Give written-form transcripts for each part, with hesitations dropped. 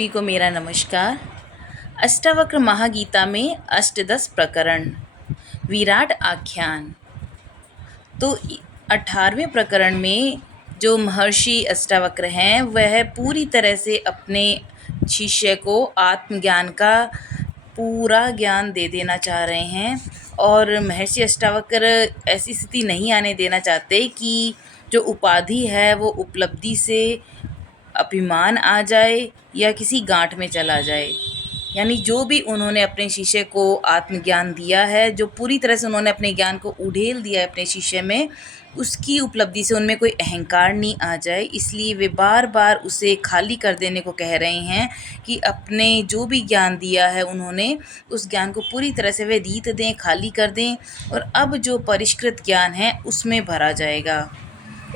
सभी को मेरा नमस्कार। अष्टावक्र महागीता में अष्टदश प्रकरण विराट आख्यान। तो 18वें प्रकरण में जो महर्षि अष्टावक्र हैं वह पूरी तरह से अपने शिष्य को आत्मज्ञान का पूरा ज्ञान दे देना चाह रहे हैं। और महर्षि अष्टावक्र ऐसी स्थिति नहीं आने देना चाहते कि जो उपाधि है वो उपलब्धि से अभिमान आ जाए या किसी गांठ में चला जाए। यानी जो भी उन्होंने अपने शिष्य को आत्मज्ञान दिया है, जो पूरी तरह से उन्होंने अपने ज्ञान को उड़ेल दिया है अपने शिष्य में, उसकी उपलब्धि से उनमें कोई अहंकार नहीं आ जाए। इसलिए वे बार बार उसे खाली कर देने को कह रहे हैं कि अपने जो भी ज्ञान दिया है उन्होंने, उस ज्ञान को पूरी तरह से वे रीत दें, खाली कर दें, और अब जो परिष्कृत ज्ञान है उसमें भरा जाएगा।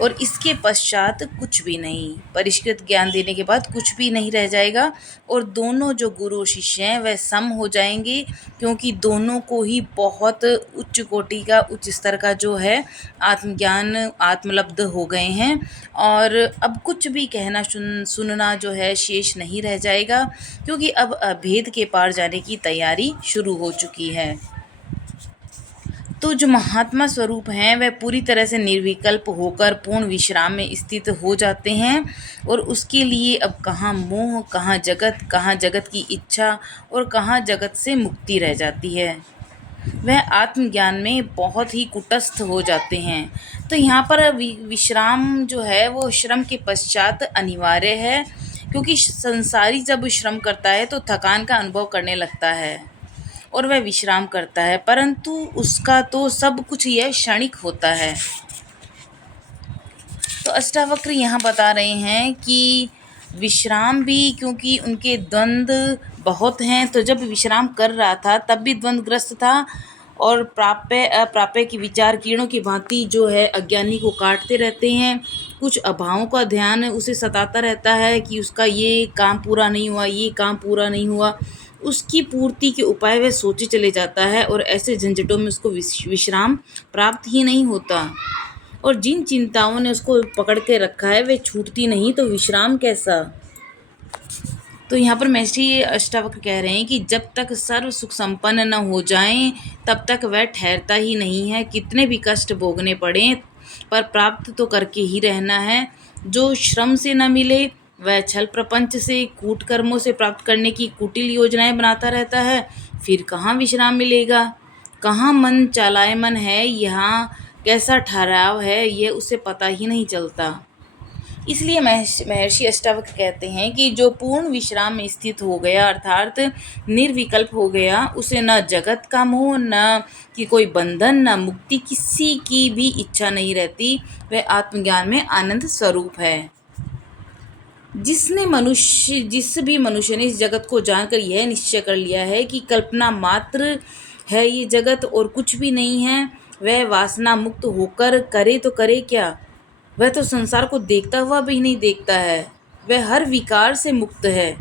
और इसके पश्चात कुछ भी नहीं, परिष्कृत ज्ञान देने के बाद कुछ भी नहीं रह जाएगा। और दोनों जो गुरु शिष्य हैं वह सम हो जाएंगे, क्योंकि दोनों को ही बहुत उच्च कोटि का, उच्च स्तर का जो है आत्मज्ञान आत्मलब्ध हो गए हैं। और अब कुछ भी कहना सुनना जो है शेष नहीं रह जाएगा, क्योंकि अब अभेद के पार जाने की तैयारी शुरू हो चुकी है। तो जो महात्मा स्वरूप हैं वह पूरी तरह से निर्विकल्प होकर पूर्ण विश्राम में स्थित हो जाते हैं। और उसके लिए अब कहाँ मोह, कहाँ जगत की इच्छा, और कहाँ जगत से मुक्ति रह जाती है। वह आत्मज्ञान में बहुत ही कुटस्थ हो जाते हैं। तो यहाँ पर विश्राम जो है वो श्रम के पश्चात अनिवार्य है, क्योंकि संसारी जब श्रम करता है तो थकान का अनुभव करने लगता है और वह विश्राम करता है, परंतु उसका तो सब कुछ यह क्षणिक होता है। तो अष्टावक्र यहाँ बता रहे हैं कि विश्राम भी, क्योंकि उनके द्वंद्व बहुत हैं, तो जब विश्राम कर रहा था तब भी द्वंद्वग्रस्त था, और प्राप्य अप्राप्य की विचार किरणों की भांति जो है अज्ञानी को काटते रहते हैं। कुछ अभावों का ध्यान उसे सताता रहता है कि उसका ये काम पूरा नहीं हुआ, ये काम पूरा नहीं हुआ। उसकी पूर्ति के उपाय वह सोचे चले जाता है, और ऐसे झंझटों में उसको विश्राम प्राप्त ही नहीं होता। और जिन चिंताओं ने उसको पकड़ के रखा है वे छूटती नहीं, तो विश्राम कैसा। तो यहाँ पर महर्षि अष्टावक्र कह रहे हैं कि जब तक सर्व सुख संपन्न न हो जाएं तब तक वह ठहरता ही नहीं है। कितने भी कष्ट भोगने पड़े पर प्राप्त तो करके ही रहना है। जो श्रम से न मिले वह छल प्रपंच से, कूट कर्मों से प्राप्त करने की कुटिल योजनाएं बनाता रहता है। फिर कहाँ विश्राम मिलेगा, कहाँ मन चालायमन है, यहाँ कैसा ठहराव है, यह उसे पता ही नहीं चलता। इसलिए महर्षि अष्टावक्र कहते हैं कि जो पूर्ण विश्राम में स्थित हो गया, अर्थात निर्विकल्प हो गया, उसे न जगत का मोह, न कि कोई बंधन, न मुक्ति, किसी की भी इच्छा नहीं रहती। वह आत्मज्ञान में आनंद स्वरूप है। जिस भी मनुष्य ने इस जगत को जानकर यह निश्चय कर लिया है कि कल्पना मात्र है ये जगत और कुछ भी नहीं है, वह वासना मुक्त होकर करे तो करे क्या। वह तो संसार को देखता हुआ भी नहीं देखता है, वह हर विकार से मुक्त है।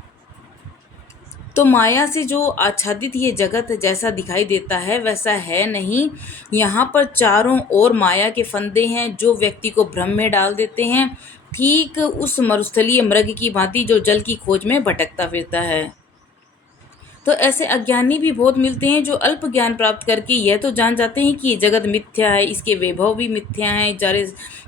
तो माया से जो आच्छादित ये जगत जैसा दिखाई देता है वैसा है नहीं। यहाँ पर चारों ओर माया के फंदे हैं जो व्यक्ति को भ्रम में डाल देते हैं, ठीक उस मरुस्थलीय मृग की भांति जो जल की खोज में भटकता फिरता है। तो ऐसे अज्ञानी भी बहुत मिलते हैं जो अल्प ज्ञान प्राप्त करके यह तो जान जाते हैं कि ये जगत मिथ्या है, इसके वैभव भी मिथ्या हैं,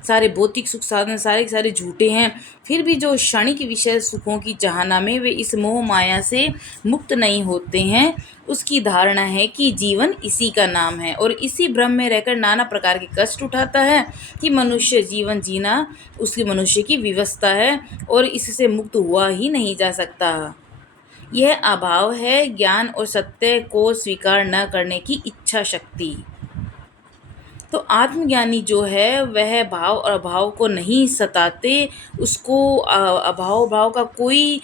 सारे भौतिक सुख साधन सारे के सारे झूठे हैं। फिर भी जो क्षणिक विषय सुखों की चाहना में वे इस मोह माया से मुक्त नहीं होते हैं, उसकी धारणा है कि जीवन इसी का नाम है, और इसी भ्रम में रहकर नाना प्रकार के कष्ट उठाता है कि मनुष्य जीवन जीना उसकी मनुष्य की विवशता है और इससे मुक्त हुआ ही नहीं जा सकता। यह अभाव है ज्ञान और सत्य को स्वीकार न करने की इच्छा शक्ति। तो आत्मज्ञानी जो है वह भाव और अभाव को नहीं सताते, उसको अभाव भाव का कोई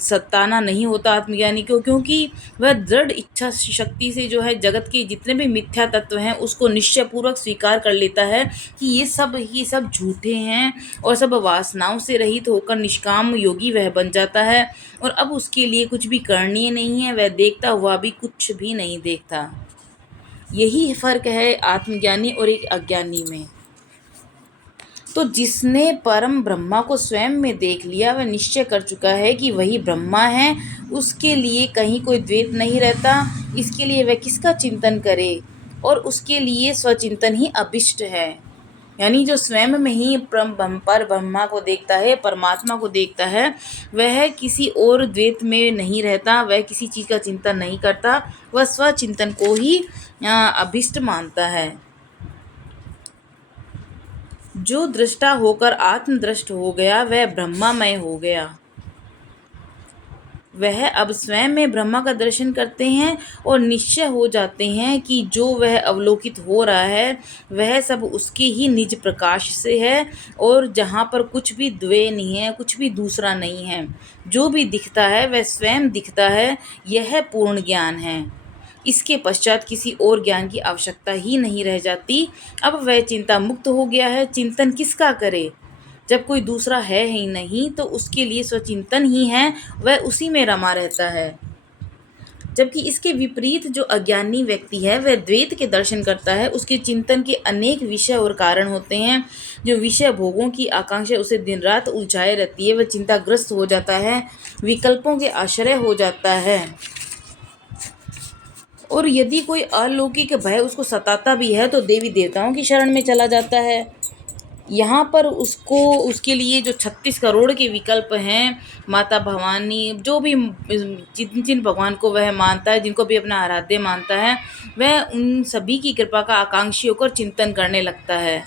सताना नहीं होता आत्मज्ञानी को, क्योंकि वह दृढ़ इच्छा शक्ति से जो है जगत के जितने भी मिथ्या तत्व हैं उसको निश्चयपूर्वक स्वीकार कर लेता है कि ये सब झूठे हैं, और सब वासनाओं से रहित होकर निष्काम योगी वह बन जाता है। और अब उसके लिए कुछ भी करणीय नहीं है, वह देखता हुआ भी कुछ भी नहीं देखता। यही फ़र्क है आत्मज्ञानी और एक अज्ञानी में। तो जिसने परम ब्रह्मा को स्वयं में देख लिया वह निश्चय कर चुका है कि वही ब्रह्मा है, उसके लिए कहीं कोई द्वैत नहीं रहता। इसके लिए वह किसका चिंतन करे, और उसके लिए स्वचिंतन ही अभिष्ट है। यानी जो स्वयं में ही पर ब्रह्मा को देखता है, परमात्मा को देखता है, वह किसी और द्वैत में नहीं रहता, वह किसी चीज़ का चिंतन नहीं करता, वह स्वचिंतन को ही अभिष्ट मानता है। जो दृष्टा होकर आत्मदृष्ट हो गया वह ब्रह्मामय हो गया। वह अब स्वयं में ब्रह्मा का दर्शन करते हैं और निश्चय हो जाते हैं कि जो वह अवलोकित हो रहा है वह सब उसके ही निज प्रकाश से है, और जहाँ पर कुछ भी द्वय नहीं है, कुछ भी दूसरा नहीं है। जो भी दिखता है वह स्वयं दिखता है, यह पूर्ण ज्ञान है। इसके पश्चात किसी और ज्ञान की आवश्यकता ही नहीं रह जाती। अब वह चिंता मुक्त हो गया है। चिंतन किसका करे, जब कोई दूसरा है ही नहीं तो उसके लिए स्वचिंतन ही है, वह उसी में रमा रहता है। जबकि इसके विपरीत जो अज्ञानी व्यक्ति है वह द्वैत के दर्शन करता है। उसके चिंतन के अनेक विषय और कारण होते हैं। जो विषय भोगों की आकांक्षा उसे दिन रात उलझाए रहती है, वह चिंताग्रस्त हो जाता है, विकल्पों के आश्रय हो जाता है। और यदि कोई अलौकिक भय उसको सताता भी है तो देवी देवताओं की शरण में चला जाता है। यहाँ पर उसको उसके लिए जो 36 करोड़ के विकल्प हैं, माता भवानी, जो भी जिन जिन भगवान को वह मानता है, जिनको भी अपना आराध्य मानता है, वह उन सभी की कृपा का आकांक्षी होकर चिंतन करने लगता है।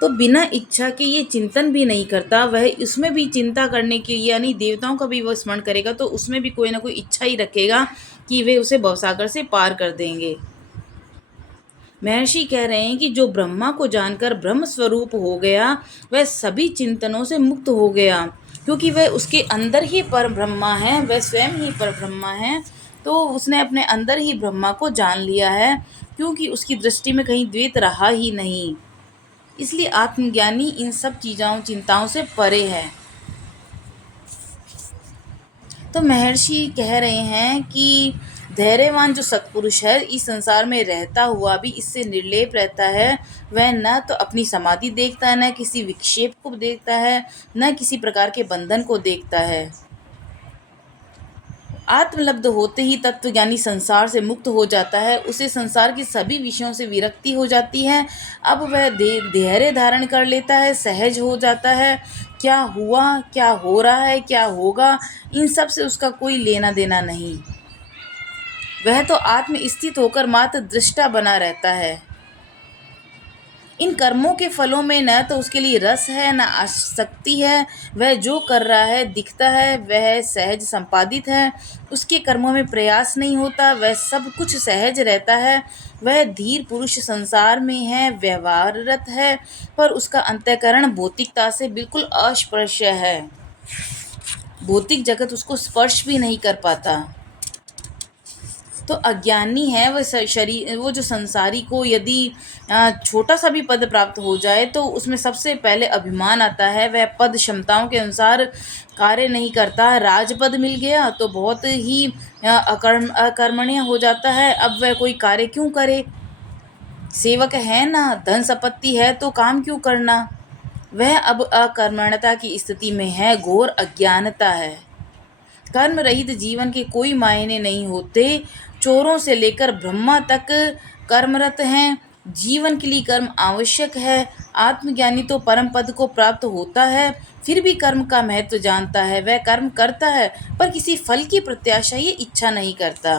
तो बिना इच्छा के ये चिंतन भी नहीं करता, वह उसमें भी चिंता करने के लिए, यानी देवताओं का भी वह स्मरण करेगा तो उसमें भी कोई ना कोई इच्छा ही रखेगा कि वे उसे भवसागर से पार कर देंगे। महर्षि कह रहे हैं कि जो ब्रह्मा को जानकर ब्रह्म स्वरूप हो गया वह सभी चिंतनों से मुक्त हो गया, क्योंकि वह उसके अंदर ही पर ब्रह्मा है, वह स्वयं ही पर ब्रह्मा है। तो उसने अपने अंदर ही ब्रह्मा को जान लिया है, क्योंकि उसकी दृष्टि में कहीं द्वैत रहा ही नहीं। इसलिए आत्मज्ञानी इन सब चीज़ों चिंताओं से परे है। तो महर्षि कह रहे हैं कि धैर्यवान जो सत्पुरुष है इस संसार में रहता हुआ भी इससे निर्लेप रहता है। वह न तो अपनी समाधि देखता है, न किसी विक्षेप को देखता है, न किसी प्रकार के बंधन को देखता है। आत्मलब्ध होते ही तत्वज्ञानी संसार से मुक्त हो जाता है, उसे संसार के सभी विषयों से विरक्ति हो जाती है। अब वह धैर्य धारण कर लेता है, सहज हो जाता है। क्या हुआ, क्या हो रहा है, क्या होगा, इन सब से उसका कोई लेना देना नहीं। वह तो आत्म स्थित होकर मात्र दृष्टा बना रहता है। इन कर्मों के फलों में न तो उसके लिए रस है न आसक्ति है। वह जो कर रहा है दिखता है, वह सहज संपादित है। उसके कर्मों में प्रयास नहीं होता, वह सब कुछ सहज रहता है। वह धीर पुरुष संसार में है, व्यवहाररत है, पर उसका अंतःकरण भौतिकता से बिल्कुल अस्पर्श है। भौतिक जगत उसको स्पर्श भी नहीं कर पाता। तो अज्ञानी है वह शरीर, वो जो संसारी को यदि छोटा सा भी पद प्राप्त हो जाए तो उसमें सबसे पहले अभिमान आता है। वह पद क्षमताओं के अनुसार कार्य नहीं करता। राजपद मिल गया तो बहुत ही अकर्मण्य हो जाता है। अब वह कोई कार्य क्यों करे, सेवक है ना, धन संपत्ति है तो काम क्यों करना। वह अब अकर्मण्यता की स्थिति में है, घोर अज्ञानता है। कर्म रहित जीवन के कोई मायने नहीं होते। चोरों से लेकर ब्रह्मा तक कर्मरत हैं। जीवन के लिए कर्म आवश्यक है। आत्मज्ञानी तो परम पद को प्राप्त होता है, फिर भी कर्म का महत्व जानता है। वह कर्म करता है पर किसी फल की प्रत्याशा या इच्छा नहीं करता।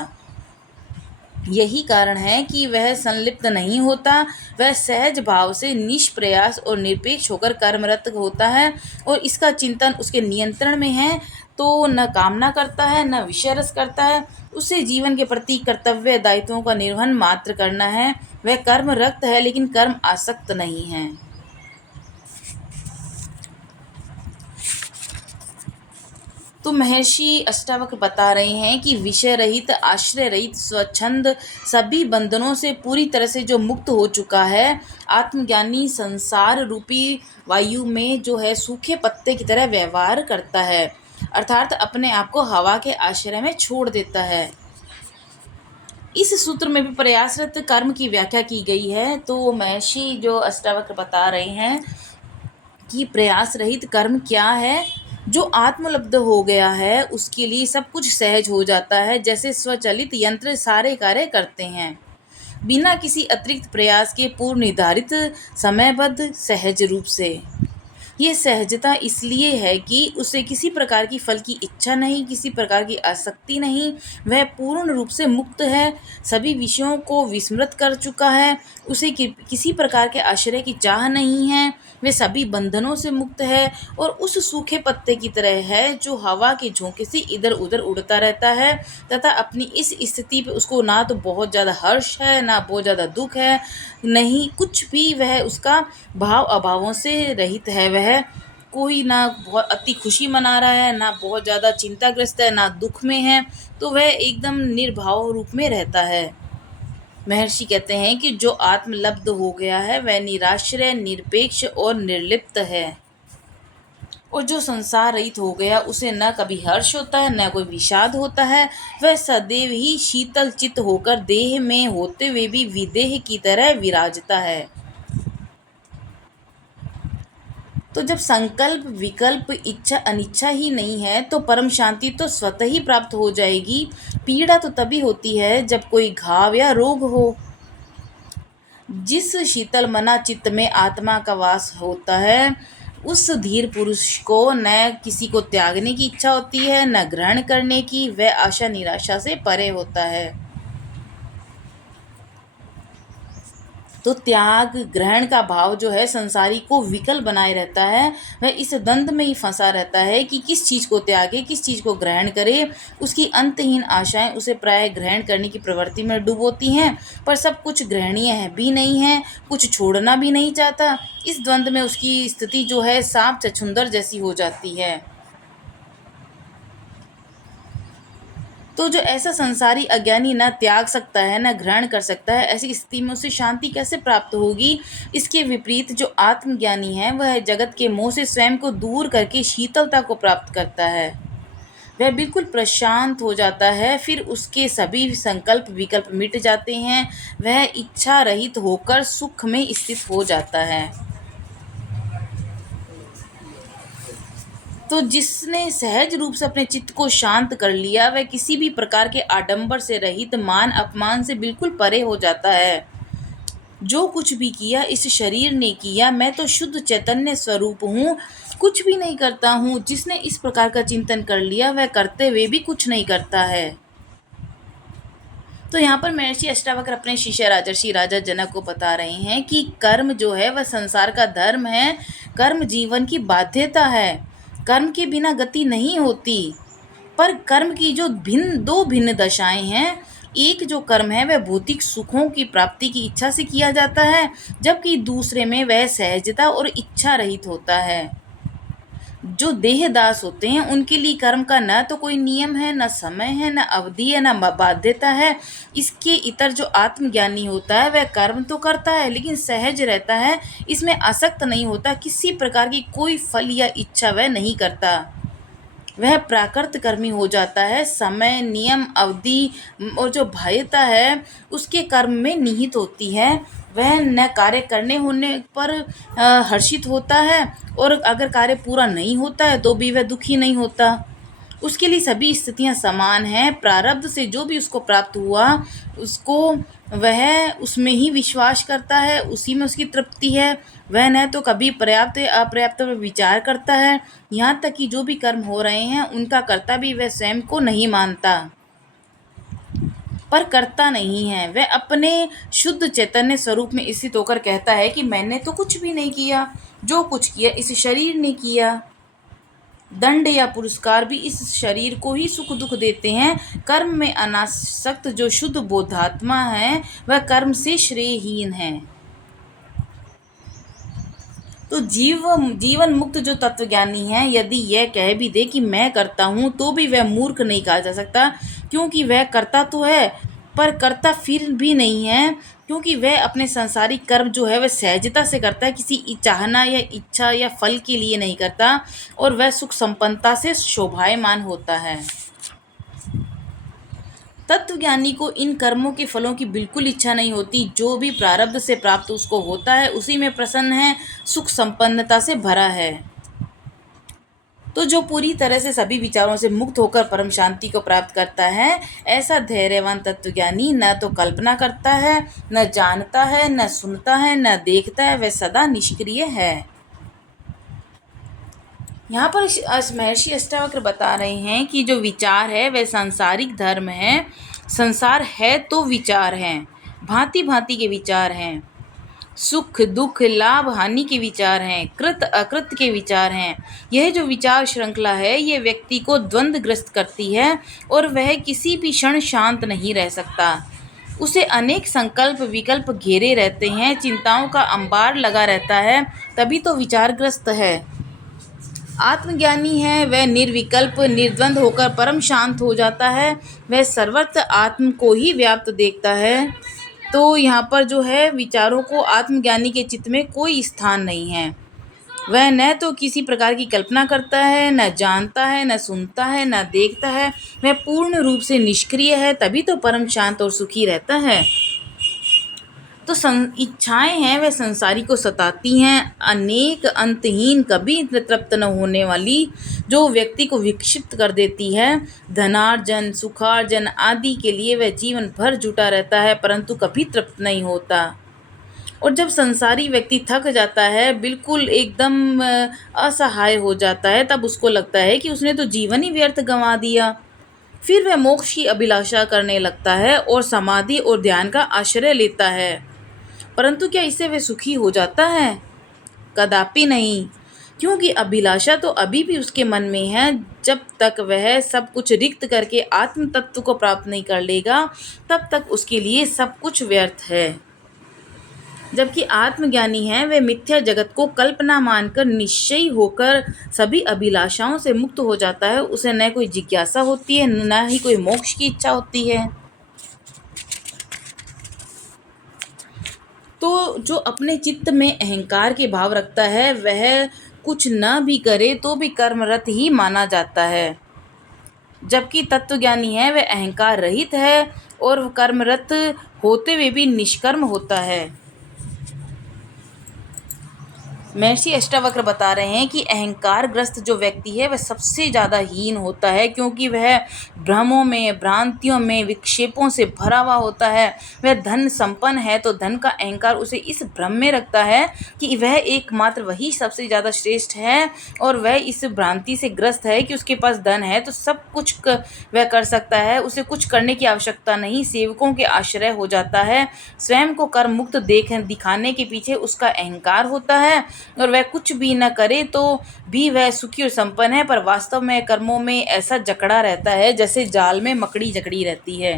यही कारण है कि वह संलिप्त नहीं होता। वह सहज भाव से निष्प्रयास और निरपेक्ष होकर कर्मरत होता है, और इसका चिंतन उसके नियंत्रण में है। तो न कामना करता है, न विषय रस करता है। उसे जीवन के प्रति कर्तव्य दायित्वों का निर्वहन मात्र करना है। वह कर्मरत है लेकिन कर्म आसक्त नहीं है। तो महर्षि अष्टावक्र बता रहे हैं कि विषय रहित, आश्रय रहित, स्वच्छंद, सभी बंधनों से पूरी तरह से जो मुक्त हो चुका है, आत्मज्ञानी संसार रूपी वायु में जो है सूखे पत्ते की तरह व्यवहार करता है, अर्थात अपने आप को हवा के आश्रय में छोड़ देता है। इस सूत्र में भी प्रयासरत कर्म की व्याख्या की गई है। तो महर्षि जो अष्टावक्र बता रहे हैं कि प्रयास रहित कर्म क्या है। जो आत्मलब्ध हो गया है उसके लिए सब कुछ सहज हो जाता है, जैसे स्वचालित यंत्र सारे कार्य करते हैं बिना किसी अतिरिक्त प्रयास के, पूर्व निर्धारित समयबद्ध सहज रूप से। ये सहजता इसलिए है कि उसे किसी प्रकार की फल की इच्छा नहीं, किसी प्रकार की आसक्ति नहीं। वह पूर्ण रूप से मुक्त है, सभी विषयों को विस्मृत कर चुका है। उसे किसी प्रकार के आश्रय की चाह नहीं है। वह सभी बंधनों से मुक्त है और उस सूखे पत्ते की तरह है जो हवा के झोंके से इधर उधर उड़ता रहता है, तथा अपनी इस स्थिति पे उसको ना तो बहुत ज़्यादा हर्ष है, ना बहुत ज़्यादा दुख है, नहीं कुछ भी। वह उसका भाव अभावों से रहित है। वह कोई ना बहुत अति खुशी मना रहा है, ना बहुत ज़्यादा चिंताग्रस्त है, ना दुख में है। तो वह एकदम निर्भाव रूप में रहता है। महर्षि कहते हैं कि जो आत्मलब्ध हो गया है वह निराश्रय, निरपेक्ष और निर्लिप्त है। और जो संसार रहित हो गया उसे न कभी हर्ष होता है, न कोई विषाद होता है। वह सदैव ही शीतल चित्त होकर देह में होते हुए भी विदेह की तरह विराजता है। तो जब संकल्प, विकल्प, इच्छा, अनिच्छा ही नहीं है तो परम शांति तो स्वतः ही प्राप्त हो जाएगी। पीड़ा तो तभी होती है जब कोई घाव या रोग हो। जिस शीतल मना चित्त में आत्मा का वास होता है उस धीर पुरुष को न किसी को त्यागने की इच्छा होती है, न ग्रहण करने की। वह आशा निराशा से परे होता है। तो त्याग ग्रहण का भाव जो है संसारी को विकल बनाए रहता है। वह इस द्वंद में ही फंसा रहता है कि किस चीज़ को त्यागे, किस चीज़ को ग्रहण करे। उसकी अंतहीन आशाएं उसे प्राय ग्रहण करने की प्रवृत्ति में डुबोती हैं, पर सब कुछ ग्रहणीय है भी नहीं है, कुछ छोड़ना भी नहीं चाहता। इस द्वंद में उसकी स्थिति जो है सांप छछूंदर जैसी हो जाती है। तो जो ऐसा संसारी अज्ञानी न त्याग सकता है, न ग्रहण कर सकता है, ऐसी स्थिति में उसे शांति कैसे प्राप्त होगी। इसके विपरीत जो आत्मज्ञानी है वह जगत के मोह से स्वयं को दूर करके शीतलता को प्राप्त करता है। वह बिल्कुल प्रशांत हो जाता है, फिर उसके सभी संकल्प विकल्प मिट जाते हैं। वह इच्छा रहित होकर सुख में स्थित हो जाता है। तो जिसने सहज रूप से अपने चित्त को शांत कर लिया वह किसी भी प्रकार के आडंबर से रहित, मान अपमान से बिल्कुल परे हो जाता है। जो कुछ भी किया इस शरीर ने किया, मैं तो शुद्ध चैतन्य स्वरूप हूँ, कुछ भी नहीं करता हूँ। जिसने इस प्रकार का चिंतन कर लिया वह करते हुए भी कुछ नहीं करता है। तो यहाँ पर महर्षि अष्टावक्र अपने शिष्य राजर्षि राजा जनक को बता रहे हैं कि कर्म जो है वह संसार का धर्म है, कर्म जीवन की बाध्यता है। कर्म के बिना गति नहीं होती। पर कर्म की जो दो भिन्न दशाएं हैं, एक जो कर्म है वह भौतिक सुखों की प्राप्ति की इच्छा से किया जाता है, जबकि दूसरे में वह सहजता और इच्छा रहित होता है। जो देहदास होते हैं उनके लिए कर्म का न तो कोई नियम है, न समय है, न अवधि है, न बाध्यता है। इसके इतर जो आत्मज्ञानी होता है वह कर्म तो करता है लेकिन सहज रहता है, इसमें आसक्त नहीं होता, किसी प्रकार की कोई फल या इच्छा वह नहीं करता। वह प्राकृत कर्मी हो जाता है। समय, नियम, अवधि और जो बाह्यता है उसके कर्म में निहित होती है। वह न कार्य करने होने पर हर्षित होता है, और अगर कार्य पूरा नहीं होता है तो भी वह दुखी नहीं होता। उसके लिए सभी स्थितियां समान हैं। प्रारब्ध से जो भी उसको प्राप्त हुआ उसको वह उसमें ही विश्वास करता है, उसी में उसकी तृप्ति है। वह न तो कभी पर्याप्त या अपर्याप्त पर विचार करता है, यहाँ तक कि जो भी कर्म हो रहे हैं उनका कर्ता भी वह स्वयं को नहीं मानता। पर करता नहीं है, वह अपने शुद्ध चैतन्य स्वरूप में स्थित होकर कहता है कि मैंने तो कुछ भी नहीं किया, जो कुछ किया इस शरीर ने किया। दंड या पुरस्कार भी इस शरीर को ही सुख दुख देते हैं। कर्म में अनासक्त जो शुद्ध बोधात्मा है वह कर्म से श्रेयहीन है। तो जीवन मुक्त जो तत्वज्ञानी है यदि यह कह भी दे कि मैं करता हूँ तो भी वह मूर्ख नहीं कहा जा सकता, क्योंकि वह करता तो है पर करता फिर भी नहीं है, क्योंकि वह अपने सांसारिक कर्म जो है वह सहजता से करता है, किसी चाहना या इच्छा या फल के लिए नहीं करता, और वह सुख संपन्नता से शोभायमान होता है। तत्वज्ञानी को इन कर्मों के फलों की बिल्कुल इच्छा नहीं होती। जो भी प्रारब्ध से प्राप्त उसको होता है उसी में प्रसन्न है, सुख संपन्नता से भरा है। तो जो पूरी तरह से सभी विचारों से मुक्त होकर परम शांति को प्राप्त करता है, ऐसा धैर्यवान तत्वज्ञानी न तो कल्पना करता है, न जानता है, न सुनता है, न देखता है, वह सदा निष्क्रिय है। यहाँ पर महर्षि अष्टावक्र बता रहे हैं कि जो विचार है वह सांसारिक धर्म है। संसार है तो विचार हैं, भांति भांति के विचार हैं, सुख दुख लाभ हानि के विचार हैं, कृत अकृत के विचार हैं। यह जो विचार श्रृंखला है ये व्यक्ति को द्वंद्वग्रस्त करती है और वह किसी भी क्षण शांत नहीं रह सकता। उसे अनेक संकल्प विकल्प घेरे रहते हैं, चिंताओं का अंबार लगा रहता है, तभी तो विचारग्रस्त है। आत्मज्ञानी है वह निर्विकल्प निर्द्वंद होकर परम शांत हो जाता है। वह सर्वत्र आत्म को ही व्याप्त देखता है। तो यहाँ पर जो है विचारों को आत्मज्ञानी के चित्त में कोई स्थान नहीं है। वह न तो किसी प्रकार की कल्पना करता है, न जानता है, न सुनता है, न देखता है। वह पूर्ण रूप से निष्क्रिय है, तभी तो परम शांत और सुखी रहता है। तो इच्छाएं हैं वह संसारी को सताती हैं, अनेक अंतहीन कभी तृप्त न होने वाली, जो व्यक्ति को विक्षिप्त कर देती है। धनार्जन सुखार्जन आदि के लिए वह जीवन भर जुटा रहता है, परंतु कभी तृप्त नहीं होता। और जब संसारी व्यक्ति थक जाता है, बिल्कुल एकदम असहाय हो जाता है, तब उसको लगता है कि उसने तो जीवन ही व्यर्थ गंवा दिया। फिर वह मोक्ष की अभिलाषा करने लगता है और समाधि और ध्यान का आश्रय लेता है। परंतु क्या इससे वह सुखी हो जाता है? कदापि नहीं, क्योंकि अभिलाषा तो अभी भी उसके मन में है। जब तक वह सब कुछ रिक्त करके आत्म तत्व को प्राप्त नहीं कर लेगा, तब तक उसके लिए सब कुछ व्यर्थ है। जबकि आत्मज्ञानी है वह मिथ्या जगत को कल्पना मानकर निश्चयी होकर सभी अभिलाषाओं से मुक्त हो जाता है। उसे न कोई जिज्ञासा होती है, न ही कोई मोक्ष की इच्छा होती है। तो जो अपने चित्त में अहंकार के भाव रखता है वह कुछ न भी करे तो भी कर्मरत ही माना जाता है। जबकि तत्वज्ञानी है वह अहंकार रहित है और कर्मरत होते हुए भी निष्कर्म होता है। महर्षि अष्टावक्र बता रहे हैं कि अहंकारग्रस्त जो व्यक्ति है वह सबसे ज़्यादा हीन होता है, क्योंकि वह भ्रमों में भ्रांतियों में विक्षेपों से भरा हुआ होता है। वह धन संपन्न है तो धन का अहंकार उसे इस भ्रम में रखता है कि वह एकमात्र वही सबसे ज़्यादा श्रेष्ठ है, और वह इस भ्रांति से ग्रस्त है कि उसके पास धन है तो सब कुछ वह कर सकता है, उसे कुछ करने की आवश्यकता नहीं, सेवकों के आश्रय हो जाता है। स्वयं को कर्म मुक्त दिखाने के पीछे उसका अहंकार होता है, और वह कुछ भी न करे तो भी वह सुखी और संपन्न है, पर वास्तव में कर्मों में ऐसा जकड़ा रहता है जैसे जाल में मकड़ी जकड़ी रहती है।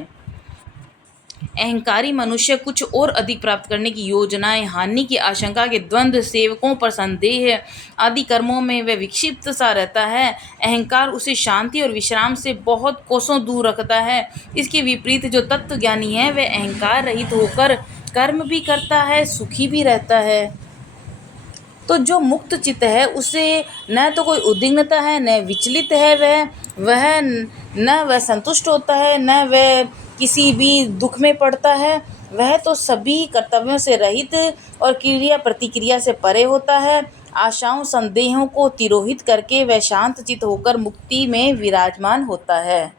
अहंकारी मनुष्य कुछ और अधिक प्राप्त करने की योजनाएं, हानि की आशंका के द्वंद्व, सेवकों पर संदेह आदि कर्मों में वह विक्षिप्त सा रहता है। अहंकार उसे शांति और विश्राम से बहुत कोसों दूर रखता है। इसके विपरीत जो तत्वज्ञानी है वह अहंकार रहित होकर कर्म भी करता है, सुखी भी रहता है। तो जो मुक्त चित्त है उसे न तो कोई उद्विग्नता है, न विचलित है, वह न वह संतुष्ट होता है, न वह किसी भी दुख में पड़ता है। वह तो सभी कर्तव्यों से रहित और क्रिया प्रतिक्रिया से परे होता है। आशाओं संदेहों को तिरोहित करके वह शांत चित्त होकर मुक्ति में विराजमान होता है।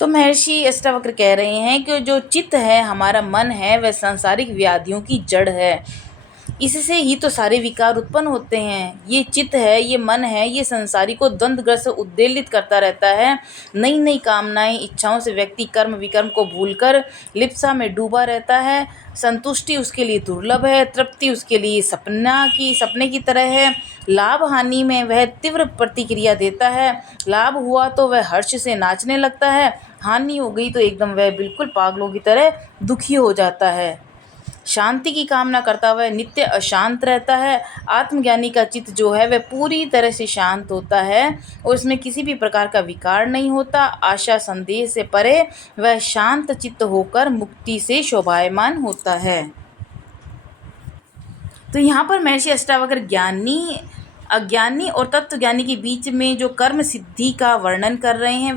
तो महर्षि अष्टावक्र कह रहे हैं कि जो चित्त है, हमारा मन है, वह सांसारिक व्याधियों की जड़ है। इससे ही तो सारे विकार उत्पन्न होते हैं। ये चित्त है, ये मन है, ये संसारी को द्वंद्वग्रस्त उद्वेलित करता रहता है। नई नई कामनाएं इच्छाओं से व्यक्ति कर्म विकर्म को भूलकर लिप्सा में डूबा रहता है। संतुष्टि उसके लिए दुर्लभ है, तृप्ति उसके लिए सपने की तरह है। लाभ हानि में वह तीव्र प्रतिक्रिया देता है। लाभ हुआ तो वह हर्ष से नाचने लगता है, हानि हो गई तो एकदम वह बिल्कुल पागलों की तरह दुखी हो जाता है। शांति की कामना करता हुआ नित्य अशांत रहता है। आत्मज्ञानी का चित्त जो है वह पूरी तरह से शांत होता है और उसमें किसी भी प्रकार का विकार नहीं होता। आशा संदेह से परे वह शांत चित्त होकर मुक्ति से शोभायमान होता है। तो यहाँ पर महर्षि अष्टावक्र ज्ञानी अज्ञानी और तत्वज्ञानी के बीच में जो कर्म सिद्धि का वर्णन कर रहे हैं,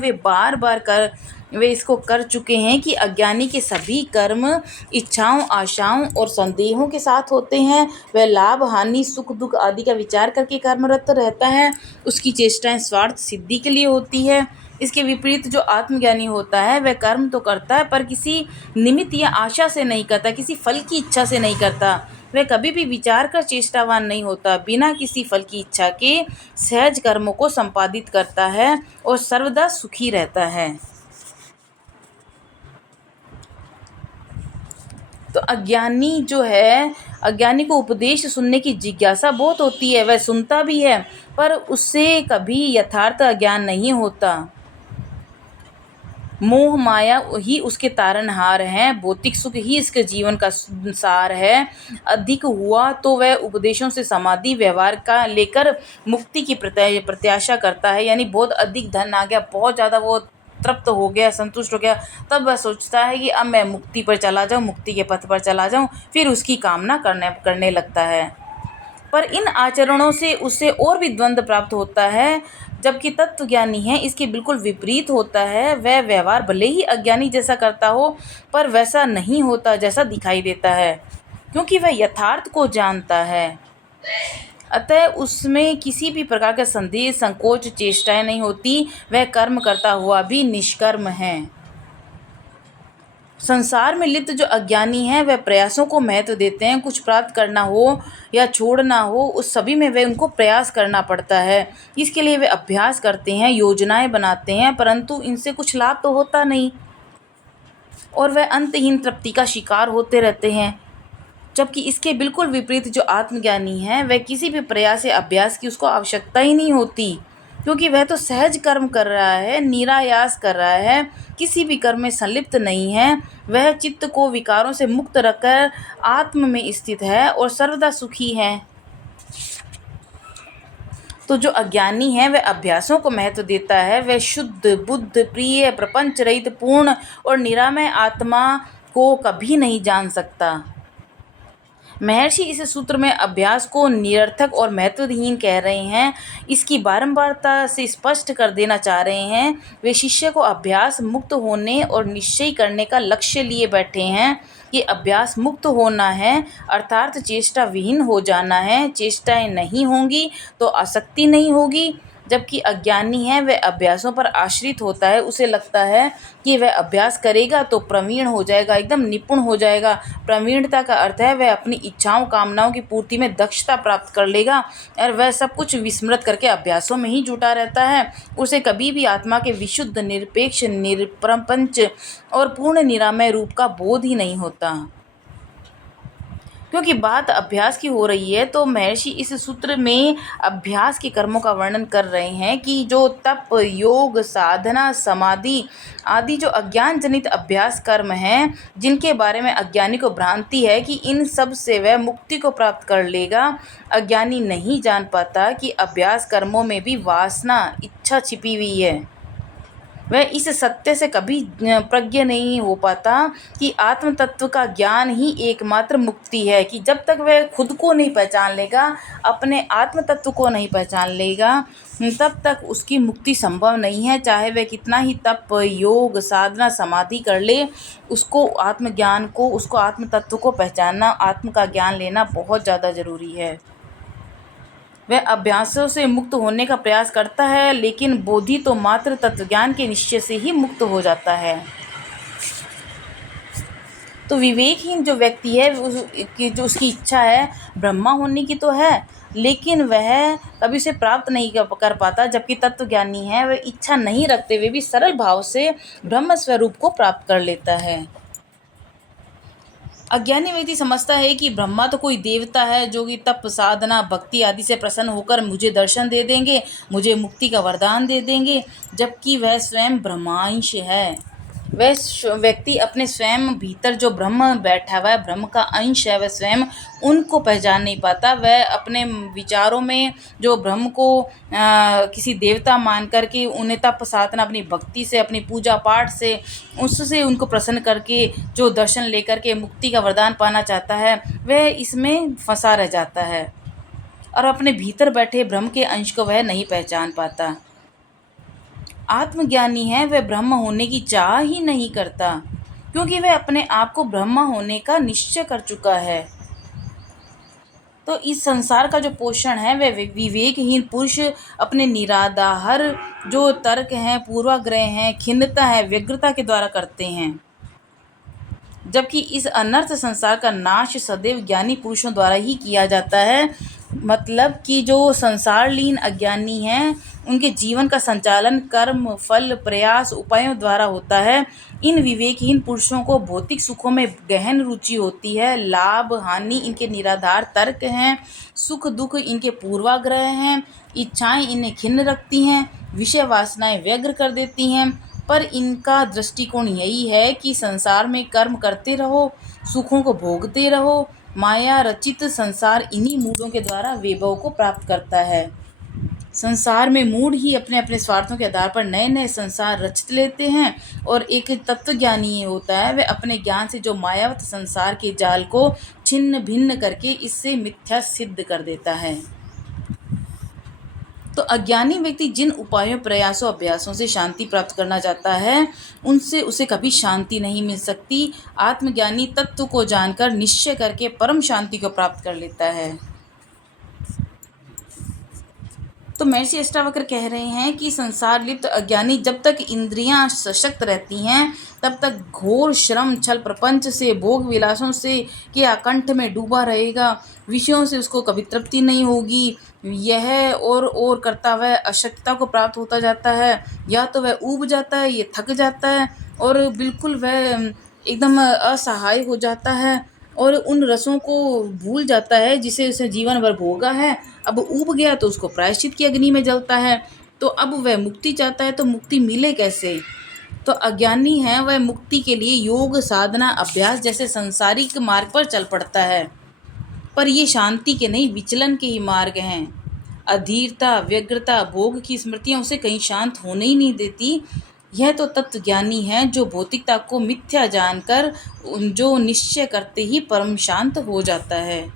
वे इसको कर चुके हैं कि अज्ञानी के सभी कर्म इच्छाओं, आशाओं और संदेहों के साथ होते हैं। वह लाभ, हानि, सुख, दुख आदि का विचार करके कर्मरत रहता है। उसकी चेष्टाएं स्वार्थ सिद्धि के लिए होती है। इसके विपरीत जो आत्मज्ञानी होता है वह कर्म तो करता है पर किसी निमित्त या आशा से नहीं करता, किसी फल की इच्छा से नहीं करता। वह कभी भी विचार कर चेष्टावान नहीं होता, बिना किसी फल की इच्छा के सहज कर्मों को संपादित करता है और सर्वदा सुखी रहता है। तो अज्ञानी जो है, अज्ञानी को उपदेश सुनने की जिज्ञासा बहुत होती है, वह सुनता भी है पर उससे कभी यथार्थ ज्ञान नहीं होता। मोह माया ही उसके तारनहार हैं, भौतिक सुख ही इसके जीवन का सार है। अधिक हुआ तो वह उपदेशों से समाधि व्यवहार का लेकर मुक्ति की प्रत्याशा करता है। यानी बहुत अधिक धन आ गया, बहुत ज़्यादा वो तृप्त हो गया, संतुष्ट हो गया, तब वह सोचता है कि अब मैं मुक्ति पर चला जाऊँ, मुक्ति के पथ पर चला जाऊँ, फिर उसकी कामना करने लगता है। पर इन आचरणों से उसे और भी द्वंद्व प्राप्त होता है। जबकि तत्वज्ञानी है इसके बिल्कुल विपरीत होता है। वह व्यवहार भले ही अज्ञानी जैसा करता हो पर वैसा नहीं होता जैसा दिखाई देता है, क्योंकि वह यथार्थ को जानता है। अतः उसमें किसी भी प्रकार का संदेह, संकोच, चेष्टाएं नहीं होती। वह कर्म करता हुआ भी निष्कर्म है। संसार में लिप्त जो अज्ञानी हैं वह प्रयासों को महत्व देते हैं। कुछ प्राप्त करना हो या छोड़ना हो, उस सभी में वे उनको प्रयास करना पड़ता है। इसके लिए वे अभ्यास करते हैं, योजनाएं बनाते हैं, परंतु इनसे कुछ लाभ तो होता नहीं और वह अंतहीन तृप्ति का शिकार होते रहते हैं। जबकि इसके बिल्कुल विपरीत जो आत्मज्ञानी है वह किसी भी प्रयास या अभ्यास की उसको आवश्यकता ही नहीं होती, क्योंकि वह तो सहज कर्म कर रहा है, निरायास कर रहा है, किसी भी कर्म में संलिप्त नहीं है। वह चित्त को विकारों से मुक्त रखकर आत्म में स्थित है और सर्वदा सुखी है। तो जो अज्ञानी है वह अभ्यासों को महत्व देता है। वह शुद्ध, बुद्ध, प्रिय, प्रपंच रहित, पूर्ण और निरामय आत्मा को कभी नहीं जान सकता। महर्षि इस सूत्र में अभ्यास को निरर्थक और महत्वहीन कह रहे हैं। इसकी बारंबारता से स्पष्ट कर देना चाह रहे हैं। वे शिष्य को अभ्यास मुक्त होने और निश्चय करने का लक्ष्य लिए बैठे हैं। ये अभ्यास मुक्त होना है, अर्थात चेष्टा विहीन हो जाना है। चेष्टाएं नहीं होंगी तो आसक्ति नहीं होगी। जबकि अज्ञानी है वह अभ्यासों पर आश्रित होता है। उसे लगता है कि वह अभ्यास करेगा तो प्रवीण हो जाएगा, एकदम निपुण हो जाएगा। प्रवीणता का अर्थ है वह अपनी इच्छाओं, कामनाओं की पूर्ति में दक्षता प्राप्त कर लेगा और वह सब कुछ विस्मृत करके अभ्यासों में ही जुटा रहता है। उसे कभी भी आत्मा के विशुद्ध, निरपेक्ष, निरप्रपंच और पूर्ण निरामय रूप का बोध ही नहीं होता। क्योंकि बात अभ्यास की हो रही है तो महर्षि इस सूत्र में अभ्यास के कर्मों का वर्णन कर रहे हैं कि जो तप, योग, साधना, समाधि आदि जो अज्ञान जनित अभ्यास कर्म हैं, जिनके बारे में अज्ञानी को भ्रांति है कि इन सब से वह मुक्ति को प्राप्त कर लेगा, अज्ञानी नहीं जान पाता कि अभ्यास कर्मों में भी वासना, इच्छा छिपी हुई है। वह इस सत्य से कभी प्रज्ञ नहीं हो पाता कि आत्म तत्व का ज्ञान ही एकमात्र मुक्ति है। कि जब तक वह खुद को नहीं पहचान लेगा, अपने आत्म तत्व को नहीं पहचान लेगा, तब तक उसकी मुक्ति संभव नहीं है। चाहे वह कितना ही तप, योग, साधना, समाधि कर ले, उसको आत्मज्ञान को, उसको आत्म तत्व को पहचानना, आत्म का ज्ञान लेना बहुत ज़्यादा ज़रूरी है। वह अभ्यासों से मुक्त होने का प्रयास करता है, लेकिन बोधि तो मात्र तत्वज्ञान के निश्चय से ही मुक्त हो जाता है। तो विवेकहीन जो व्यक्ति है कि जो उसकी इच्छा है ब्रह्मा होने की तो है, लेकिन वह कभी उसे प्राप्त नहीं कर पाता। जबकि तत्वज्ञानी है वह इच्छा नहीं रखते हुए भी सरल भाव से ब्रह्म स्वरूप को प्राप्त कर लेता है। अज्ञानी व्यक्ति समझता है कि ब्रह्मा तो कोई देवता है जो कि तप, साधना, भक्ति आदि से प्रसन्न होकर मुझे दर्शन दे देंगे, मुझे मुक्ति का वरदान दे देंगे, जबकि वह स्वयं ब्रह्मांश है। वह व्यक्ति अपने स्वयं भीतर जो ब्रह्म बैठा हुआ है, ब्रह्म का अंश है, वह स्वयं उनको पहचान नहीं पाता। वह अपने विचारों में जो ब्रह्म को किसी देवता मान करके उन्हें तप, साधना, अपनी भक्ति से, अपनी पूजा पाठ से, उससे उनको प्रसन्न करके जो दर्शन लेकर के मुक्ति का वरदान पाना चाहता है, वह इसमें फंसा रह जाता है। और अपने भीतर बैठे ब्रह्म के अंश को वह नहीं पहचान पाता। आत्मज्ञानी है वह ब्रह्म होने की चाह ही नहीं करता, क्योंकि वह अपने आप को ब्रह्म होने का निश्चय कर चुका है। तो इस संसार का जो पोषण है वह विवेकहीन पुरुष अपने निराधार जो तर्क हैं, पूर्वाग्रह हैं, खिन्नता है, व्यग्रता के द्वारा करते हैं। जबकि इस अनर्थ संसार का नाश सदैव ज्ञानी पुरुषों द्वारा ही किया जाता है। मतलब कि जो संसारलीन अज्ञानी हैं उनके जीवन का संचालन कर्म, फल, प्रयास, उपायों द्वारा होता है। इन विवेकहीन पुरुषों को भौतिक सुखों में गहन रुचि होती है। लाभ हानि इनके निराधार तर्क हैं, सुख दुख इनके पूर्वाग्रह हैं, इच्छाएं इन्हें खिन्न रखती हैं, विषय वासनाएं व्यग्र कर देती हैं। पर इनका दृष्टिकोण यही है कि संसार में कर्म करते रहो, सुखों को भोगते रहो। माया रचित संसार इन्हीं मूढ़ों के द्वारा वैभव को प्राप्त करता है। संसार में मूढ़ ही अपने अपने स्वार्थों के आधार पर नए नए संसार रच लेते हैं, और एक तत्वज्ञानी ये होता है वह अपने ज्ञान से जो मायावत संसार के जाल को छिन्न भिन्न करके इससे मिथ्या सिद्ध कर देता है। तो अज्ञानी व्यक्ति जिन उपायों, प्रयासों, अभ्यासों से शांति प्राप्त करना चाहता है उनसे उसे कभी शांति नहीं मिल सकती। आत्मज्ञानी तत्व को जानकर निश्चय करके परम शांति को प्राप्त कर लेता है। तो महर्षि अष्टावक्र कह रहे हैं कि संसार लिप्त अज्ञानी जब तक इंद्रियां सशक्त रहती हैं तब तक घोर श्रम छल प्रपंच से, भोग विलासों से के आकंठ में डूबा रहेगा। विषयों से उसको कभी तृप्ति नहीं होगी। यह और करता वह अशक्तता को प्राप्त होता जाता है। या तो वह ऊब जाता है, ये थक जाता है और बिल्कुल वह एकदम असहाय हो जाता है और उन रसों को भूल जाता है जिसे उसे जीवन भर भोगा है। अब ऊब गया तो उसको प्रायश्चित की अग्नि में जलता है। तो अब वह मुक्ति चाहता है, तो मुक्ति मिले कैसे? तो अज्ञानी है वह मुक्ति के लिए योग, साधना, अभ्यास जैसे सांसारिक मार्ग पर चल पड़ता है। पर ये शांति के नहीं, विचलन के ही मार्ग हैं। अधीरता, व्यग्रता, भोग की स्मृतियाँ उसे कहीं शांत होने ही नहीं देती। यह तो तत्वज्ञानी है जो भौतिकता को मिथ्या जानकर जो निश्चय करते ही परम शांत हो जाता है।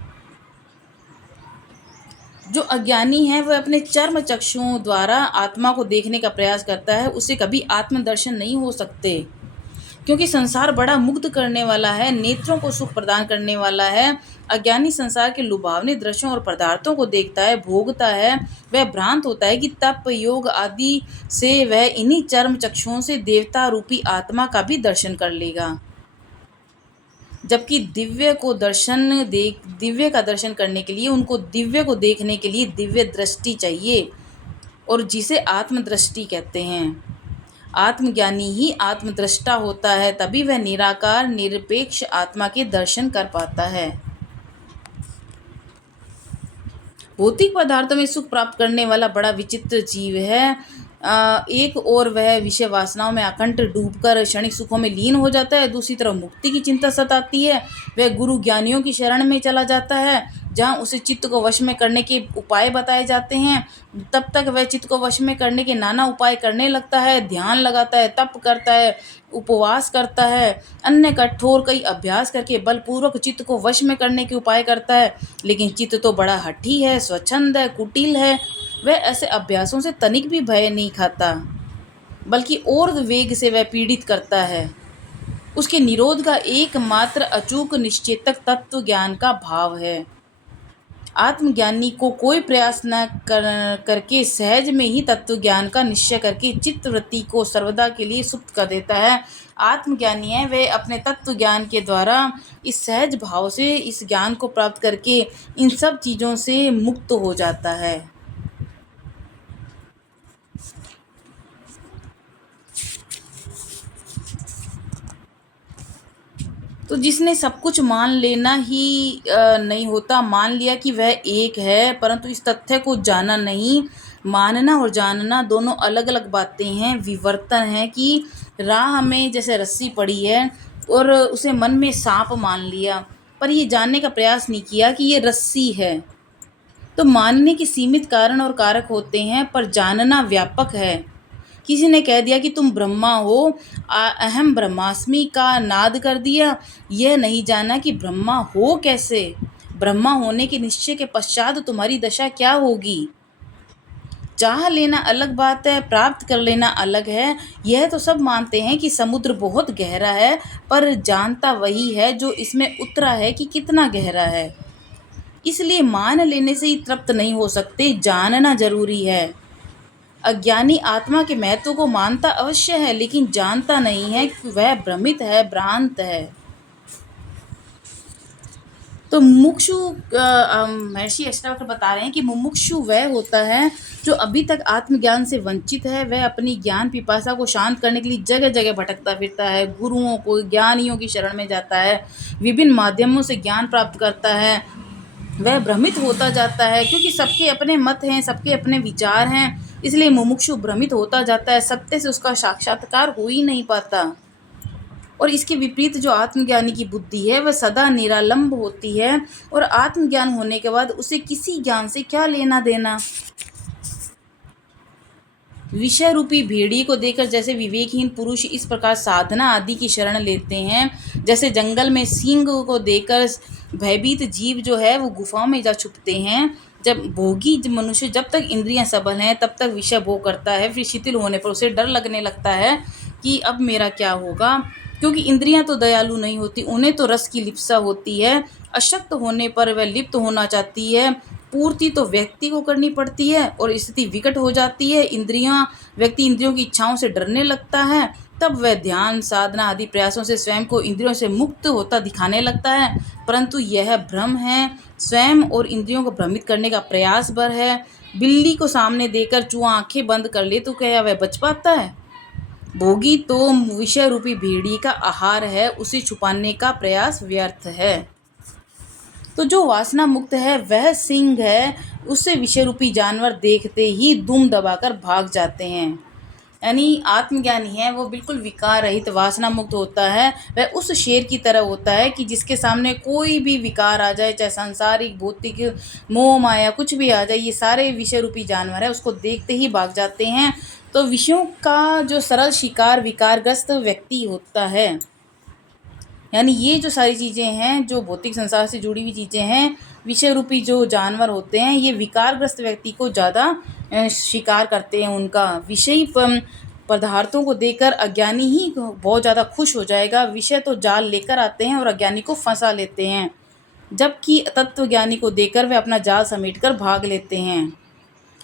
जो अज्ञानी है वह अपने चर्म चक्षुओं द्वारा आत्मा को देखने का प्रयास करता है, उसे कभी आत्मदर्शन नहीं हो सकते, क्योंकि संसार बड़ा मुग्ध करने वाला है, नेत्रों को सुख प्रदान करने वाला है। अज्ञानी संसार के लुभावने दृश्यों और पदार्थों को देखता है, भोगता है। वह भ्रांत होता है कि तप, योग आदि से वह इन्हीं चर्म चक्षुओं से देवता रूपी आत्मा का भी दर्शन कर लेगा। जबकि दिव्य का दर्शन करने के लिए उनको दिव्य को देखने के लिए दिव्य दृष्टि चाहिए, और जिसे आत्मदृष्टि कहते हैं। आत्मज्ञानी ही आत्मदृष्टा होता है, तभी वह निराकार निरपेक्ष आत्मा के दर्शन कर पाता है। भौतिक पदार्थों में सुख प्राप्त करने वाला बड़ा विचित्र जीव है। एक और वह विषय वासनाओं में अकंठ डूबकर क्षणिक सुखों में लीन हो जाता है, दूसरी तरफ मुक्ति की चिंता सताती है। वह गुरु ज्ञानियों की शरण में चला जाता है, जहाँ उसे चित्त को वश में करने के उपाय बताए जाते हैं। तब तक वह चित्त को वश में करने के नाना उपाय करने लगता है, ध्यान लगाता है, तप करता है, उपवास करता है, अन्य कठोर कई अभ्यास करके बलपूर्वक चित्त को वश में करने के उपाय करता है। लेकिन चित्त तो बड़ा हठी है, स्वच्छंद है, कुटिल है। वह ऐसे अभ्यासों से तनिक भी भय नहीं खाता, बल्कि और वेग से वह पीड़ित करता है। उसके निरोध का एकमात्र अचूक निश्चेतक तत्व ज्ञान का भाव है। आत्मज्ञानी को कोई प्रयास न करके सहज में ही तत्व ज्ञान का निश्चय करके चित्तवृत्ति को सर्वदा के लिए सुप्त कर देता है। आत्मज्ञानी है वह अपने तत्व ज्ञान के द्वारा इस सहज भाव से इस ज्ञान को प्राप्त करके इन सब चीज़ों से मुक्त हो जाता है। तो जिसने सब कुछ मान लेना ही नहीं होता, मान लिया कि वह एक है, परंतु इस तथ्य को जाना नहीं। मानना और जानना दोनों अलग अलग बातें हैं, विवर्तन है। कि राह में जैसे रस्सी पड़ी है और उसे मन में सांप मान लिया, पर ये जानने का प्रयास नहीं किया कि ये रस्सी है। तो मानने के सीमित कारण और कारक होते हैं, पर जानना व्यापक है। किसी ने कह दिया कि तुम ब्रह्मा हो, अहम ब्रह्मास्मि का नाद कर दिया, यह नहीं जाना कि ब्रह्मा हो कैसे। ब्रह्मा होने के निश्चय के पश्चात तुम्हारी दशा क्या होगी। चाह लेना अलग बात है, प्राप्त कर लेना अलग है। यह तो सब मानते हैं कि समुद्र बहुत गहरा है, पर जानता वही है जो इसमें उतरा है कि कितना गहरा है। इसलिए मान लेने से ही तृप्त नहीं हो सकते, जानना जरूरी है। अज्ञानी आत्मा के महत्व को मानता अवश्य है, लेकिन जानता नहीं है कि वह भ्रमित है, भ्रांत है। तो मुमुक्षु महर्षि अष्टावक्र बता रहे हैं कि मुमुक्षु वह होता है जो अभी तक आत्मज्ञान से वंचित है। वह अपनी ज्ञान पिपासा को शांत करने के लिए जगह जगह भटकता फिरता है, गुरुओं को, ज्ञानियों की शरण में जाता है, विभिन्न माध्यमों से ज्ञान प्राप्त करता है। वह भ्रमित होता जाता है, क्योंकि सबके अपने मत हैं, सबके अपने विचार हैं, इसलिए मुमुक्षु भ्रमित होता जाता है। सत्य से उसका साक्षात्कार हो ही नहीं पाता। और इसके विपरीत जो आत्मज्ञानी की बुद्धि है वह सदा निरालंब होती है, और आत्मज्ञान होने के बाद उसे किसी ज्ञान से क्या लेना देना। विषय रूपी भेड़िए को देखकर जैसे विवेकहीन पुरुष इस प्रकार साधना आदि की शरण लेते हैं, जैसे जंगल में सिंह को देखकर भयभीत जीव जो है वो गुफाओं में जा छुपते हैं। जब भोगी मनुष्य जब तक इंद्रियां सबल हैं तब तक विषय भोग करता है, फिर शिथिल होने पर उसे डर लगने लगता है कि अब मेरा क्या होगा। क्योंकि इंद्रियां तो दयालु नहीं होती, उन्हें तो रस की लिप्सा होती है। अशक्त होने पर वह लिप्त होना चाहती है। पूर्ति तो व्यक्ति को करनी पड़ती है और स्थिति विकट हो जाती है। व्यक्ति इंद्रियों की इच्छाओं से डरने लगता है, तब वह ध्यान साधना आदि प्रयासों से स्वयं को इंद्रियों से मुक्त होता दिखाने लगता है। परंतु यह भ्रम है, स्वयं और इंद्रियों को भ्रमित करने का प्रयास भर है। बिल्ली को सामने देकर चूहा आंखें बंद कर ले तो क्या वह बच पाता है। भोगी तो विषय रूपी भेड़िए का आहार है, उसे छुपाने का प्रयास व्यर्थ है। तो जो वासना मुक्त है वह सिंह है, उससे विषय रूपी जानवर देखते ही दुम दबाकर भाग जाते हैं। यानी आत्मज्ञानी है वो बिल्कुल विकार रहित वासना मुक्त होता है। वह उस शेर की तरह होता है कि जिसके सामने कोई भी विकार आ जाए, चाहे सांसारिक भौतिक मोह माया कुछ भी आ जाए, ये सारे विषय रूपी जानवर है उसको देखते ही भाग जाते हैं। तो विषयों का जो सरल शिकार विकारग्रस्त व्यक्ति होता है, यानी ये जो सारी चीज़ें हैं जो भौतिक संसार से जुड़ी हुई चीज़ें हैं, विषय रूपी जो जानवर होते हैं, ये विकारग्रस्त व्यक्ति को ज़्यादा शिकार करते हैं। उनका विषयी पदार्थों को देखकर अज्ञानी ही बहुत ज़्यादा खुश हो जाएगा। विषय तो जाल लेकर आते हैं और अज्ञानी को फंसा लेते हैं, जबकि तत्वज्ञानी को देखकर वे अपना जाल समेटकर भाग लेते हैं।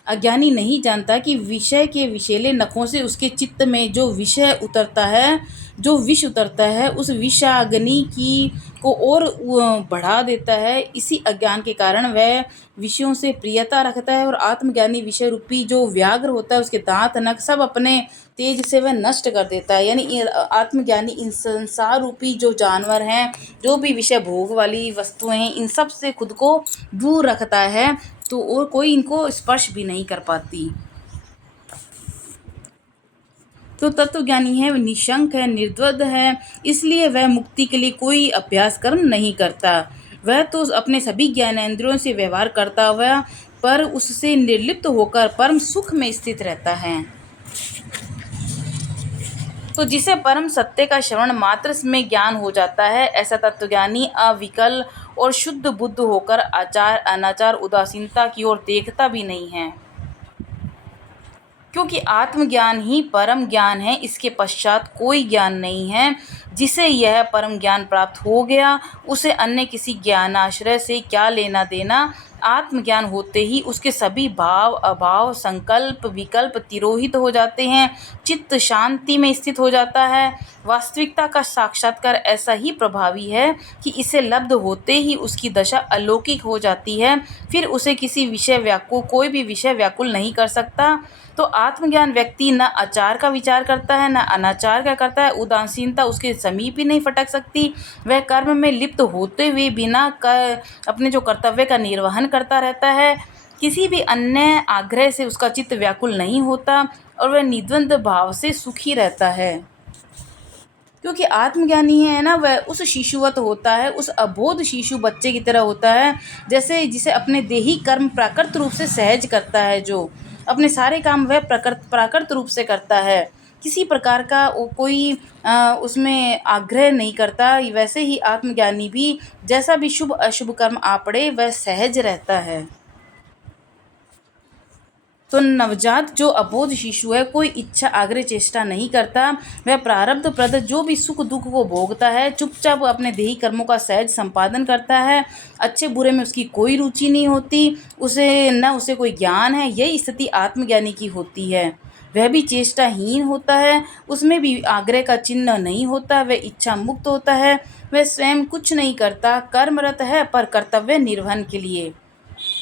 अज्ञानी नहीं जानता कि विषय के विषैले नखों से उसके चित्त में जो विषय उतरता है, जो विष उतरता है, उस विषाग्नि की को और बढ़ा देता है। इसी अज्ञान के कारण वह विषयों से प्रियता रखता है, और आत्मज्ञानी विषय रूपी जो व्याघ्र होता है उसके दांत नख सब अपने तेज से वह नष्ट कर देता है। यानी आत्मज्ञानी इन संसार रूपी जो जानवर हैं, जो भी विषय भोग वाली वस्तुएं हैं, इन सब से खुद को दूर रखता है, तो और कोई इनको स्पर्श भी नहीं कर पाती। तो तत्वज्ञानी है, वह निशंक है, निर्द्वंद है, इसलिए वह मुक्ति के लिए कोई अभ्यास कर्म नहीं करता। वह तो अपने सभी ज्ञानेंद्रियों से व्यवहार करता हुआ पर उससे निर्लिप्त होकर परम सुख में स्थित रहता है। तो जिसे परम सत्य का श्रवण मात्र में ज्ञान हो जाता है, ऐसा तत्वज्ञानी अविकल और शुद्ध बुद्ध होकर आचार अनाचार उदासीनता की ओर देखता भी नहीं है। क्योंकि आत्मज्ञान ही परम ज्ञान है, इसके पश्चात कोई ज्ञान नहीं है। जिसे यह परम ज्ञान प्राप्त हो गया, उसे अन्य किसी ज्ञानाश्रय से क्या लेना देना। आत्मज्ञान होते ही उसके सभी भाव अभाव संकल्प विकल्प तिरोहित हो जाते हैं, चित्त शांति में स्थित हो जाता है। वास्तविकता का साक्षात्कार ऐसा ही प्रभावी है कि इसे लब्ध होते ही उसकी दशा अलौकिक हो जाती है। फिर उसे किसी विषय व्याकुल कोई भी विषय व्याकुल नहीं कर सकता। तो आत्मज्ञान व्यक्ति न आचार का विचार करता है, न अनाचार का करता है। उदासीनता उसके समीप ही नहीं फटक सकती। वह कर्म में लिप्त होते हुए बिना अपने जो कर्तव्य का निर्वहन करता रहता है। किसी भी अन्य आग्रह से उसका चित्त व्याकुल नहीं होता, और वह निद्वंद भाव से सुखी रहता है। क्योंकि आत्मज्ञानी है ना, वह उस शिशुवत होता है, उस अबोध शिशु बच्चे की तरह होता है, जैसे जिसे अपने देही कर्म प्राकृत रूप से सहज करता है। जो अपने सारे काम वह प्राकृत रूप से करता है। किसी प्रकार का कोई उसमें आग्रह नहीं करता। वैसे ही आत्मज्ञानी भी जैसा भी शुभ अशुभ कर्म आ पड़े वह सहज रहता है। तो नवजात जो अबोध शिशु है कोई इच्छा आग्रह चेष्टा नहीं करता। वह प्रारब्ध प्रद जो भी सुख दुख को भोगता है, चुपचाप अपने देही कर्मों का सहज संपादन करता है। अच्छे बुरे में उसकी कोई रुचि नहीं होती, उसे कोई ज्ञान है। यही स्थिति आत्मज्ञानी की होती है। वह भी चेष्टाहीन होता है, उसमें भी आग्रह का चिन्ह नहीं होता। वह इच्छा मुक्त होता है, वह स्वयं कुछ नहीं करता, कर्मरत है पर कर्तव्य निर्वहन के लिए।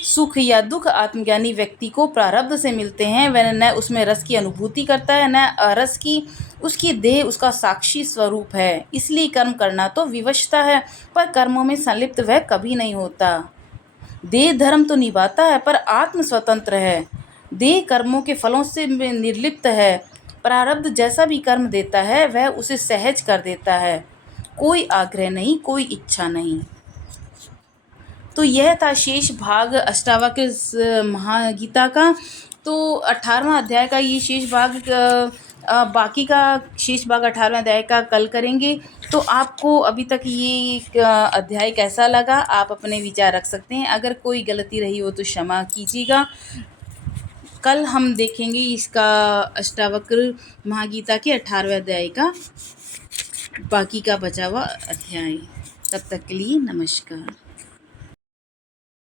सुख या दुख आत्मज्ञानी व्यक्ति को प्रारब्ध से मिलते हैं। वह न उसमें रस की अनुभूति करता है न अरस की। उसकी देह उसका साक्षी स्वरूप है। इसलिए कर्म करना तो विवशता है, पर कर्मों में संलिप्त वह कभी नहीं होता। देह धर्म तो निभाता है पर आत्म स्वतंत्र है। देह कर्मों के फलों से निर्लिप्त है। प्रारब्ध जैसा भी कर्म देता है वह उसे सहज कर देता है। कोई आग्रह नहीं, कोई इच्छा नहीं। तो यह था शेष भाग अष्टावक्र महागीता का। तो 18वां अध्याय का ये शेष भाग बाकी का शेष भाग 18वें अध्याय का कल करेंगे। तो आपको अभी तक ये अध्याय कैसा लगा, आप अपने विचार रख सकते हैं। अगर कोई गलती रही हो तो क्षमा कीजिएगा। कल हम देखेंगे इसका अष्टावक्र महागीता के 18वें अध्याय का बाकी का बचा हुआ अध्याय। तब तक के लिए नमस्कार।